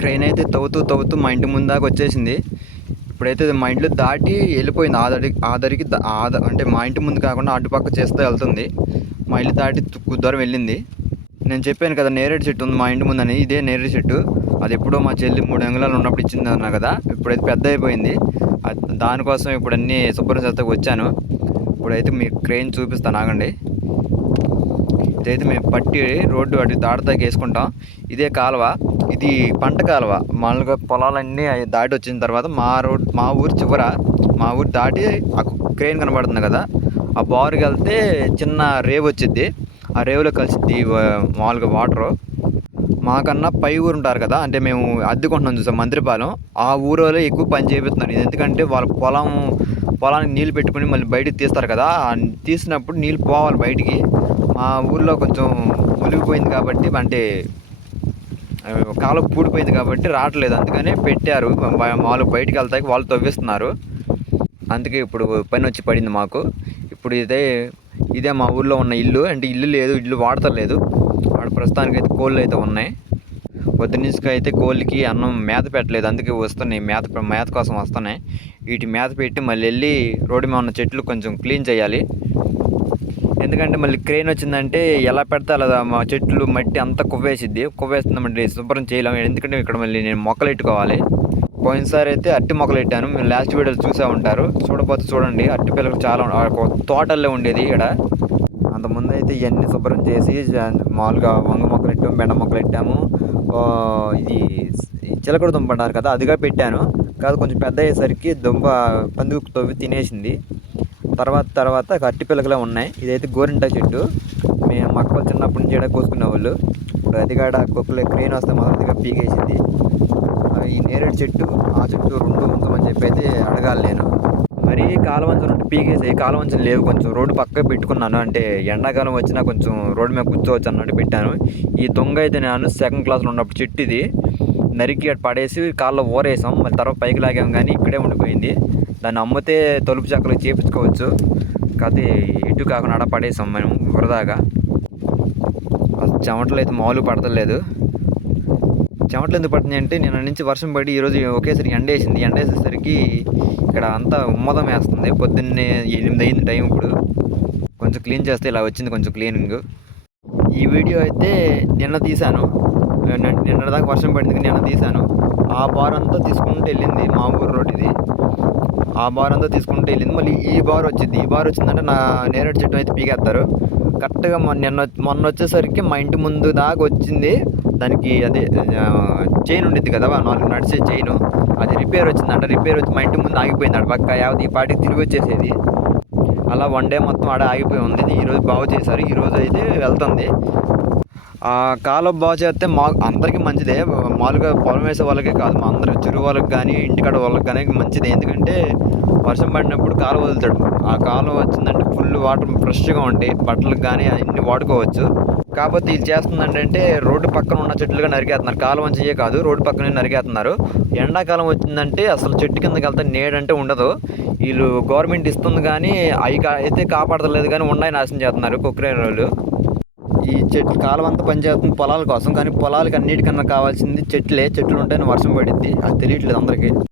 Train అయితే తవ్వుతూ తవ్వుతూ మా ఇంటి ముందు దాకా వచ్చేసింది. ఇప్పుడైతే మా ఇంట్లో దాటి వెళ్ళిపోయింది. ఆదరి ఆదరికి ఆద అంటే మా ఇంటి ముందు కాకుండా అటుపక్క చేస్తూ వెళ్తుంది. మా ఇల్లు దాటి తుక్కు దూరం వెళ్ళింది. నేను చెప్పాను కదా నేరేడు చెట్టు ఉంది మా ఇంటి ముందని. ఇదే నేరేడు చెట్టు. అది ఎప్పుడో మా చెల్లి మూడు అంగుళాలు ఉన్నప్పుడు ఇచ్చింది అన్నా కదా ఇప్పుడైతే పెద్ద అయిపోయింది. దానికోసం ఇప్పుడు అన్నీ శుభ్రం చేస్తాకు వచ్చాను. ఇప్పుడైతే మీకు క్రెయిన్ చూపిస్తాను ఆగండి. ఇదైతే మేము పట్టి రోడ్డు అటు దాటదాకా వేసుకుంటాం. ఇదే కాలువ. ఇది పంట కాలువ. మామూలుగా పొలాలన్నీ అవి దాటి వచ్చిన తర్వాత మా రోడ్ మా ఊరు చివర మా ఊరు దాటి ఆ క్రెయిన్ కనబడుతుంది కదా. ఆ బారుకి వెళ్తే చిన్న రేవు వచ్చింది ఆ రేవులో కలిసిద్ది మామూలుగా వాటరు. మాకన్నా పై ఊరు ఉంటారు కదా అంటే మేము అద్దెకుంటున్నాం చూసాం మంత్రిపాలెం. ఆ ఊరిలో ఎక్కువ పని చేపిస్తున్నారు. ఇది ఎందుకంటే వాళ్ళ పొలం పొలానికి నీళ్ళు పెట్టుకుని మళ్ళీ బయటికి తీస్తారు కదా తీసినప్పుడు నీళ్ళు పోవాలి బయటికి. మా ఊర్లో కొంచెం మునిగిపోయింది కాబట్టి అంటే ఆ, పూడిపోయింది కాబట్టి రావట్లేదు. అందుకనే పెట్టారు. వాళ్ళు బయటికి వెళ్తాయి వాళ్ళు తవ్విస్తున్నారు. అందుకే ఇప్పుడు పని వచ్చి పడింది మాకు. ఇప్పుడు ఇదే ఇదే మా ఊర్లో ఉన్న ఇల్లు. అంటే ఇల్లు లేదు ఇల్లు వాడతలేదు. వాడు ప్రస్తుతానికి అయితే కోళ్ళు అయితే ఉన్నాయి. పొద్దున్నుంచి అయితే కోళ్ళకి అన్నం మేత పెట్టలేదు. అందుకే వస్తున్నాయి. మేత మేత కోసం వస్తున్నాయి. వీటి మేత పెట్టి మళ్ళీ వెళ్ళి రోడ్డు మీద ఉన్న చెట్లు కొంచెం క్లీన్ చేయాలి. ఎందుకంటే మళ్ళీ క్రెయిన్ వచ్చిందంటే ఎలా పెడితే అలా మా చెట్లు మట్టి అంతా కువ్వేసిద్ది. కువ్వేస్తుంది మళ్ళీ శుభ్రం చేయలేము. ఎందుకంటే ఇక్కడ మళ్ళీ నేను మొక్కలు పెట్టుకోవాలి. పోయినసారి అయితే అట్టి మొక్కలు పెట్టాను. మీరు లాస్ట్ వీడియోలు చూసే ఉంటారు. చూడపోతే చూడండి. అట్టి పిల్లలు చాలా తోటల్లో ఉండేది ఇక్కడ. అంతకుముందు అయితే ఇవన్నీ శుభ్రం చేసి మామూలుగా వంగ మొక్కలు పెట్టాము బెండ మొక్కలు పెట్టాము. ఇది చిలకడ దుంప అంటారు కదా అదిగా పెట్టాను. కాదు కొంచెం పెద్ద అయ్యేసరికి దుంప పందుకు తవ్వి తినేసింది. తర్వాత తర్వాత అట్టి పిల్లకలే ఉన్నాయి. ఇదైతే గోరింట చెట్టు. మేము మొక్కలు చిన్నప్పటి నుంచి ఇక్కడ కోసుకునే వాళ్ళు ఇప్పుడు అది కాడ కుక్కలు క్రెయిన్ వస్తే మొదటిగా పీకేసింది. నేరేడు చెట్టు ఆ చెట్టు రెండు ఉంచమని చెప్పి అయితే అడగాలి నేను. మరి కాలువంచలు ఉంటే పీకేసి కాలువంచలు లేవు కొంచెం. రోడ్డు పక్క పెట్టుకున్నాను. అంటే ఎండాకాలం వచ్చినా కొంచెం రోడ్డు మీద కూర్చోవచ్చు అన్నట్టు పెట్టాను. ఈ దొంగ అయితే నేను సెకండ్ క్లాస్లో ఉన్నప్పుడు చెట్టు ఇది. నరికి అటు పడేసి కాళ్ళలో ఊరేసాం మళ్ళీ తర్వాత పైకి లాగాం కానీ ఇక్కడే ఉండిపోయింది. దాన్ని అమ్మితే తలుపు చెక్కలు చేపించుకోవచ్చు. కాకపోతే ఇటు కాకుండా అడ పడేసాం మనం వరదాగా. చెమటలు అయితే మామూలు పడతలేదు. చెమటలు ఎందుకు పడుతున్నాయి అంటే నిన్న నుంచి వర్షం పడి ఈరోజు ఒకేసారి ఎండ వేసింది. ఎండ వేసేసరికి ఇక్కడ అంతా ఉమ్మదం వేస్తుంది. పొద్దున్నే ఎనిమిది అయింది టైం ఇప్పుడు. కొంచెం క్లీన్ చేస్తే ఇలా వచ్చింది కొంచెం క్లీనింగ్. ఈ వీడియో అయితే నిన్న తీశాను. నిన్న దాకా వర్షం పడింది నిన్న తీశాను. ఆ బార్ అంతా తీసుకుంటూ వెళ్ళింది మా ఊరు రోడ్ ఇది. ఆ బార్ అంతా తీసుకుంటూ వెళ్ళింది. మళ్ళీ ఈ బార్ వచ్చింది. ఈ బార్ వచ్చిందంటే నా నేరేడు చెట్టు అయితే పీకేస్తారు. కరెక్ట్గా మొన్న నిన్న మొన్న వచ్చేసరికి మా ఇంటి ముందు దాకా వచ్చింది. దానికి అదే చైన్ ఉండిద్ది కదా నాలుగు నడిచే చైన్ అది రిపేర్ వచ్చిందంట రిపేర్ వచ్చి మా ఇంటి ముందు ఆగిపోయింది అక్కడ పక్క యావత్ ఈ పాటికి తిరిగి వచ్చేసేది. అలా వన్ డే మొత్తం ఆడ ఆగిపోయి ఉంది. ఈరోజు బాగు చేశారు ఈరోజు అయితే వెళ్తుంది. ఆ బాగు చేస్తే మా అందరికీ మంచిదే. మామూలుగా పొలం వేసే వాళ్ళకే కాదు మా అందరి చెరువు వాళ్ళకి కానీ ఇంటికాడ వాళ్ళకి కానీ మంచిదే. ఎందుకంటే వర్షం పడినప్పుడు కాలువ వదులుతాడు. ఆ కాలువ వచ్చిందంటే ఫుల్ వాటర్ ఫ్రెష్గా ఉంటాయి. బట్టలకు కానీ అన్నీ వాడుకోవచ్చు. కాకపోతే ఇది చేస్తుందంటే రోడ్డు పక్కన ఉన్న చెట్లుగా నరికేస్తున్నారు. కాలువ చెయ్యే కాదు రోడ్డు పక్కనే నరికేస్తున్నారు. ఎండాకాలం వచ్చిందంటే అసలు చెట్టు కిందకి వెళ్తే నీడంటే ఉండదు. వీళ్ళు గవర్నమెంట్ ఇస్తుంది కానీ అవి అయితే కాపాడతలేదు కానీ ఉన్నాయి నాశనం చేస్తున్నారు కుక్కరేని వాళ్ళు. ఈ చెట్లు కాలం అంతా పనిచేస్తుంది పొలాల కోసం. కానీ పొలాలకి అన్నిటికన్నా కావాల్సింది చెట్లే. చెట్లు ఉంటేనే వర్షం పడిద్ది. అది తెలియట్లేదు అందరికీ.